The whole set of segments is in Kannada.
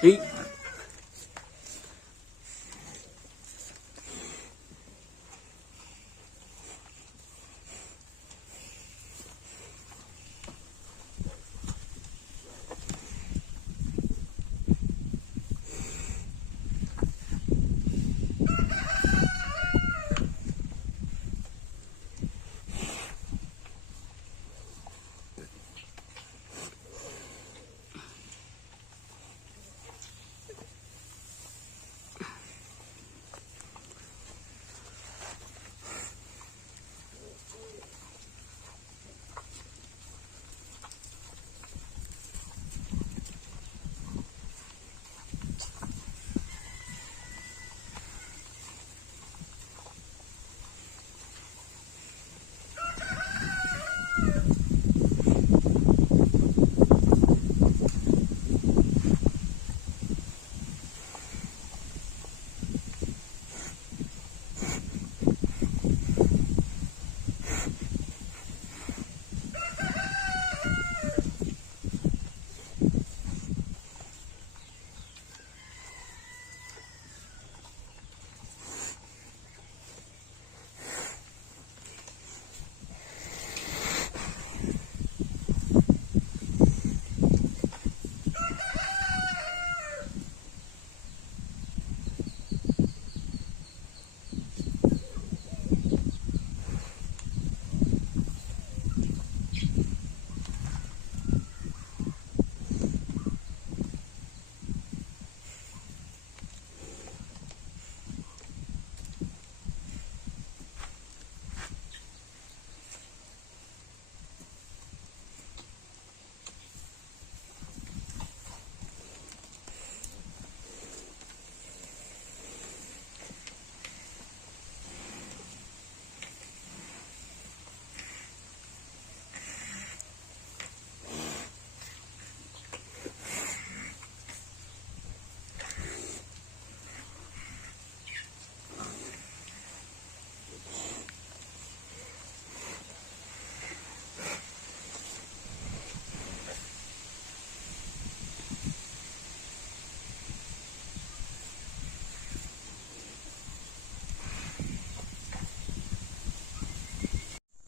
Peace.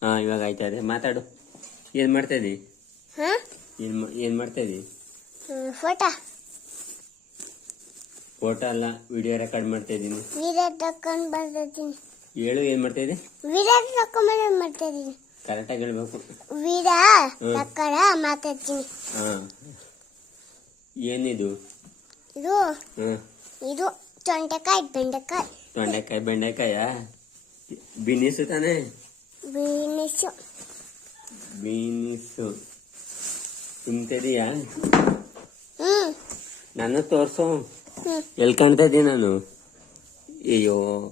ಹಾ ಇವಾಗ ಆಯ್ತಾ ಇದೆ ಮಾತಾಡು. ಏನ್ ಮಾಡ್ತಾ ಇದಿ? ಹಾ? ಏನ್ ಮಾ- ಏನ್ ಮಾಡ್ತಾ ಇದಿ? ಫೋಟೋ. ಫೋಟೋ ಅಲ್ಲ ವಿಡಿಯೋ ರೆಕಾರ್ಡ್ ಮಾಡ್ತಾ ಇದ್ದೀನಿ ವಿರಾಟ್ ತಕೊಂಡ್ ಬರ್ತೀನಿ ಹೇಳು ಏನ್ ಮಾಡ್ತಾ ಇದೀನಿ ಕರೆಕ್ಟ್ ತಕೊಂಡ್ ಮಾಡ್ತಾ ಇದೀನಿ. ಕರೆಕ್ಟಾಗಿ ಹೇಳ್ಬೇಕು. ವೀರ ಹ್ಮ್. ತಕ್ಕಡ ಮಾತಾಡ್ತೀನಿ. ಹಾ. ಏನಿದು? ಇದು ಹಾ. ಇದು ತೊಂಡೆಕಾಯಿ ಬೆಂಡೆಕಾಯಿ. ತೊಂಡೆಕಾಯಿ ಬೆಂಡೆಕಾಯ? ಬಿನಿಸು ತಾನೆ? ಬೀನಿಸು ಬೀನಿಸು ತಿಂತಿದೀಯಾ ಹ್ಮ್. ನಾನು ತೋರ್ಸು. ಎಲ್ಲಿ ಕಾಣ್ತಾ ಇದ್ದೀನಿ ನಾನು? ಅಯ್ಯೋ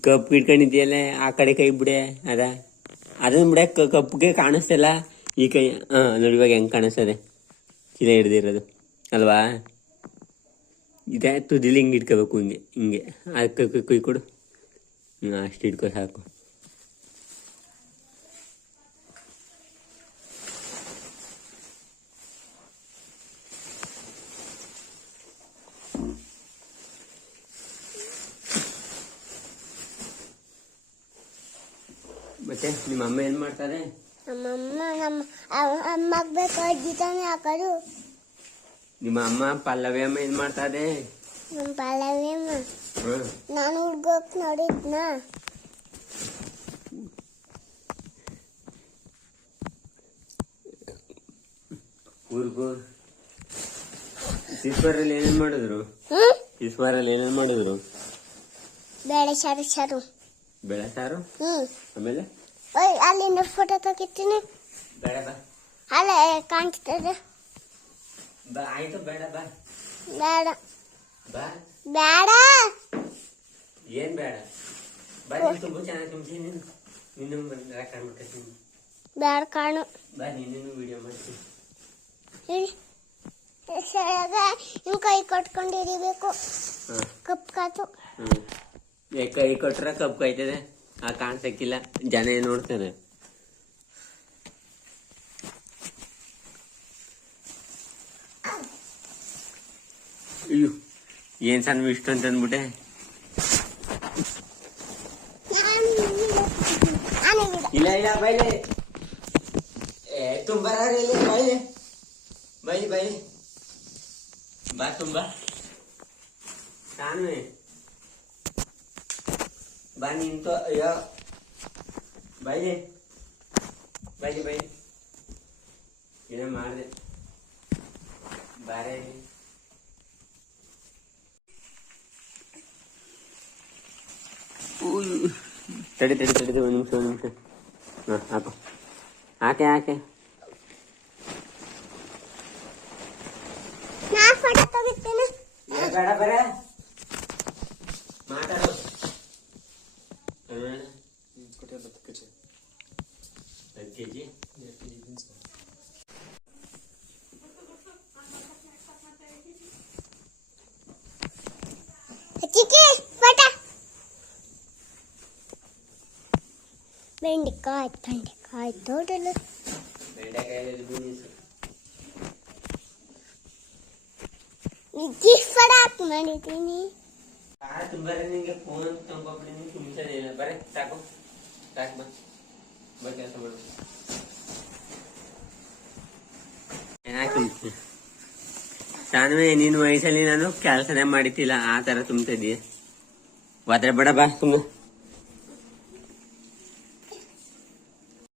ಕಪ್ಪು ಇಟ್ಕೊಂಡಿದ್ಯಲ್ಲ ಆ ಕಡೆ ಕೈ ಬಿಡೆ ಅದ. ಅದನ್ನ ಬಿಡೆ ಕ- ಕಪ್ಪಿಗೆ ಕಾಣಿಸ್ತಿಲ್ಲ. ಈ ಕೈ ಹಾ ನೋಡಿ ಇವಾಗ ಹೆಂಗ್ ಕಾಣಿಸ್ತದೆ. ಚೀಲ ಹಿಡ್ದಿರೋದು. ಅಲ್ವಾ? ಇದೆ ತುದಿಲಿ ಹಿಂಗೆ ಇಟ್ಕೋಬೇಕು ಹಿಂಗೆ ಹಿಂಗೆ. ಅದಕ್ಕೆ ಕೈ ಕೈ ಕೊಡು. ಹ್ಞೂ ಅಷ್ಟು ಇಟ್ಕೋ ಸಾಕು. ಮತ್ತೆ ನಿಮ್ಮ ಅಮ್ಮ ಏನ್ ಮಾಡ್ತಾರೆ? ನಮ್ಮಮ್ಮ ನಮ್ಮ ಅಮ್ಮ ಅಮ್ಮಗ್ ಬೇಕು ಅಜ್ಜಿ ತಾನೇ ಹಾಕೋದು. ನಿಮ್ಮ ಅಮ್ಮ ಪಲ್ಲವಿ ಅಮ್ಮ ಏನ್ ಮಾಡ್ತಾರೆ? ನಮ್ಮ ಪಲ್ಲವಿ ಅಮ್ಮ. ನಾನು ಹುಡ್ಗೋಕ್ ನೋಡಿದ್ನ? ಊರ್ಗೂ ಸಿಸ್ವರಲ್ಲಿ ಏನೇನ್ ಮಾಡಿದ್ರು? ಹ್ಮ್? ಸಿಸ್ವರಲ್ಲಿ ಏನೇನ್ ಮಾಡಿದ್ರು? ಬೇಳೆ ಸಾರು ಸಾರು. ಬೆಳೆ ಸಾರು? ಹ್ಮ್. ಆಮೇಲೆ? ಅಲ್ಲಿಂದ ಫೋಟೋ ತೆಗಿತೀನಿ. ಬೇಡ ಬಾ. ಅಲ್ಲೇ ಕಾಣಿಸ್ತದೆ ಬಾ ಆಯ್ತು ಬೇಡ ಬಾ. ಬೇಡ. ಬಾ. ಬೇಡ. ಏನ್ ಬೇಡ? ಬಾ ನೀನ್ ತುಂಬ ಚೆನ್ನಾಗಿ ತುಂಬಿಸಿ ನೀನು. ನಿನ್ನ ಮಾಡ್ತೀನಿ ಬೇಡ ಕಾಣು. ಬಾ ನೀನು ವಿಡಿಯೋ ಮಾಡ್ತೀನಿ. ಸರಿಯಾಗ ಹಿಂಗ್ ಕೈ ಕಟ್ಕೊಂಡು ಹಿಡಿಬೇಕು ಹಾ. ಕಪ್ ಕಾತು. ಹ್ಮ್. ಏ, ಕೈ ಕೊಟ್ರೆ ಕಪ್ಪು ಕಾಯ್ತದೆ. ಆ ಕಾಣ್ಸಕ್ಕಿಲ್ಲ. ಜನ ಏನ್ ನೋಡ್ತಾರೆ? ಅಯ್ಯೋ ಏನ್ ಸಣ್ಣ ಇಷ್ಟು ಅಂತ ಅಂದ್ಬಿಟ್ಟೆ ನಾನು ಬಿಡ ಇಲ್ಲ ಇಲ್ಲ ಬೈಲೆ. ಏ ತುಂಬ ಬೈಲೆ ಬೈಲಿ ಬೈಲಿ. ಬಾ ತುಂಬ ತಾನೇ ಬಾ ನಿಂತು ಅಯ್ಯೋ ಬೈಲಿ ಬೈಲಿ ಬೈಲಿ ಏನೋ ಮಾಡಿದೆ ಬಾರೆ ಉಯ್. ತಡಿ ತಡಿ ತಡಿ ಒಂದು ನಿಮಿಷ ಒಂದು ನಿಮಿಷ ಹಾಂ ಹಾಕು ಹಾಕೆ ಹಾಕೆ ನಾ ಫೋಟೋ ತೆಗಿತೇನೆ ಏ, ಬೇಡ ಬೇಡ ಮಾತಾಡು ಹ್ಮ್. ಹತ್ತು ಕೆಜಿ ಚಿಕ್ಕಿ ಫೋಟೋ ಬೆಂಡೆಕಾಯಿ ಬೆಂಡೆಕಾಯಿ ತೋಟಲು ಬೆಂಡೆಕಾಯಲ್ಲಿ ಬೀನ್ಸ್ ನಿಜ್ಜಿ ಫೋಟೋ ಹಾಕಿ ಮಾಡಿದ್ದೀನಿ. ಆ ತುಂಬಾರೆ ನಿಂಗೆ ಫೋನ್ ಅಂತ ಸಾಕು. ಸಾಕು ಏನಾಯ್ತು? ನಿನ್ನ ವಯಸ್ಸಲ್ಲಿ ನಾನು ಕೆಲಸನೇ ಮಾಡಿತಿಲ್ಲ ಆ ತರ ತುಂಬ್ತಿದ್ದೀಯ ಒದ್ರೆ ಬಾ ಸುಮ್ಮನೆ